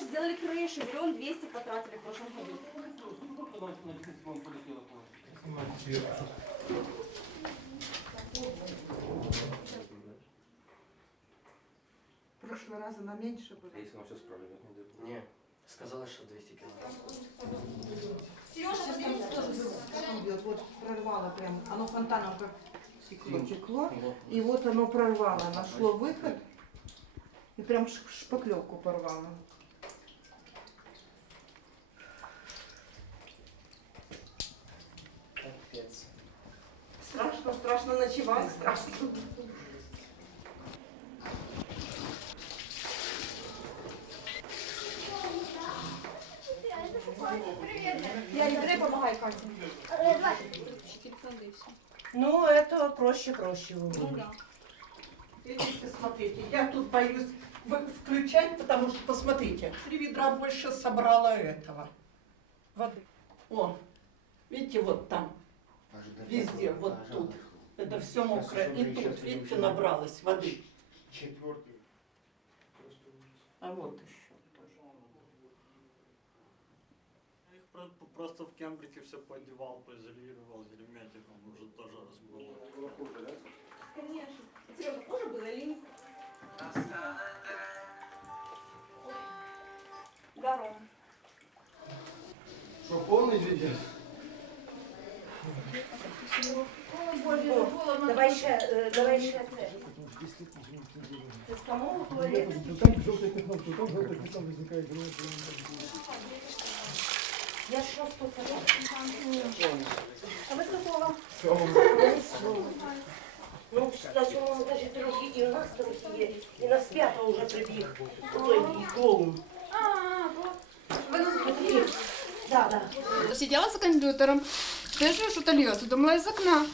сделали крышу, миллион двести потратили в прошлом году. В прошлый раз она меньше была. Если он сейчас правильно не Не, сказала, что 200 килограмм. Сережа, Сейчас там тоже. было, как вот прорвало прям, оно фонтаном как текло, текло, и вот оно прорвало, нашло выход, и прям шпаклевку порвало. Страшно, ночевать, страшно. я Андрею помогай, Катя. Ну, это проще, проще. Ну да. Видите, смотрите, я тут боюсь включать, потому что, посмотрите, три ведра больше собрала этого воды. О, видите, вот там, везде, вот тут. Это все мокрое. И тут, видите, набралось воды. Четвертый. А вот еще тоже. Их про- просто в Кембриджі все поодевал, поизолировал герметиком, уже тоже разбыло. Конечно. Сережа, тоже было или нет? Да, Ром. Что, полный видео? Давай ще, е, давай ще це. Ты с самого туалета? Я що тут? А вы с какого? Ну, на сьомому етажі трохи і в нас трохи є, і на п'ятого вже прибіг. Той і клоун. А, вот. Вы нас Да, да. Сидела за компьютером, слышу, что-то льется. Думала из окна.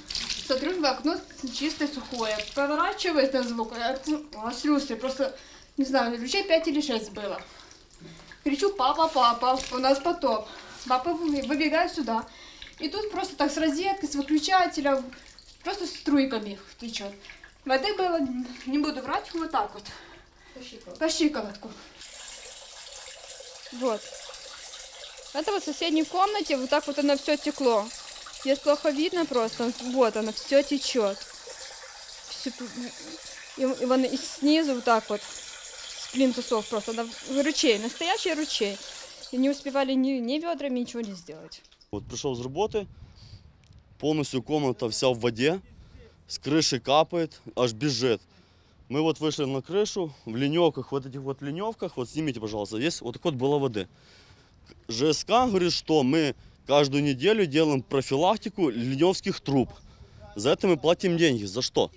Смотрю в окно чистое, сухое. Поворачиваюсь на звук, а а слюсы просто, не знаю, ключей 5 или 6 было. Кричу, папа, папа, у нас потоп. Папа вы- выбегает сюда. И тут просто так с розетки, с выключателя, просто струйками течет. Воды было, не буду врать, вот так вот. По щиколотку. Вот. Это вот в соседней комнате, вот так вот оно все текло. Здесь плохо видно просто. Вот оно, все течет. Всё п- И, и вон и снизу вот так вот. С плинтусов просто. Она ручей, настоящий ручей. И не успевали ни, ни ведрами ничего не сделать. Вот пришел с работы, полностью комната вся в воде, с крыши капает, аж бежит. Мы вот вышли на крышу, в леневках, вот этих вот леневках, вот снимите, пожалуйста, здесь вот так вот было воды. ЖСК говорит, что мы каждую неделю делаем профилактику леневских труб. За это мы платим деньги. За что?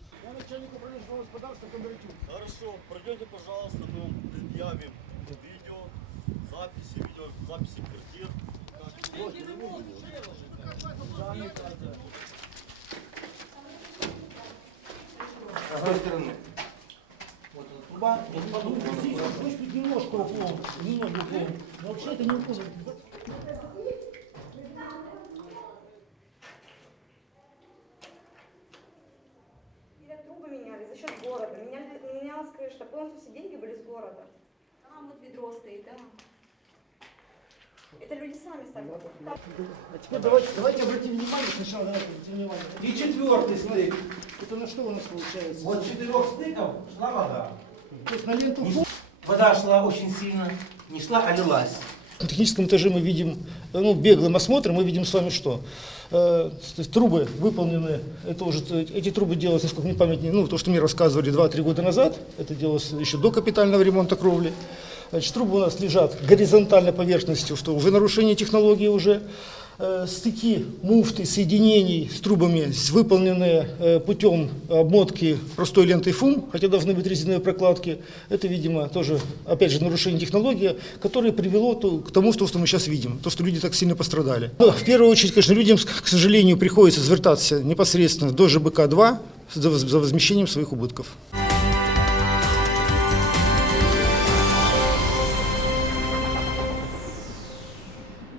Хорошо, пройдете, пожалуйста, мы вам предъявим видео, записи, видео, записи квартир. С той стороны. Вот эта труба. немножко уклон, немного уклон. Вообще это не уклон. Или трубы меняли за счет города. Меняли, менялась крыша. Полностью все деньги были с города. Там вот ведро стоит, да. Это люди сами ставят. Там А теперь давайте, давайте обратим внимание, сначала давайте обратим внимание. И четвертый стык. Это на что у нас получается? Вот с четырех стыков шла вода. То есть на ленту фу- Вода шла очень сильно. Не шла, а лилась. На техническом этаже мы видим, э, ну, беглым осмотром мы видим с вами что? Э, то есть трубы выполнены, это уже, эти трубы делались, насколько мне память, ну, то, что мне рассказывали 2-3 года назад, это делалось еще до капитального ремонта кровли. Значит, трубы у нас лежат горизонтально поверхностью, что уже нарушение технологии уже. Э, стыки муфты, соединений с трубами выполнены э, путем обмотки простой лентой ФУМ, хотя должны быть резиновые прокладки. Это, видимо, тоже, опять же, нарушение технологии, которое привело к тому, что, мы сейчас видим, то, что люди так сильно пострадали. Ну, в первую очередь, конечно, людям, к сожалению, приходится звертаться непосредственно до ЖБК-2 за воз- за возмещением своих убытков.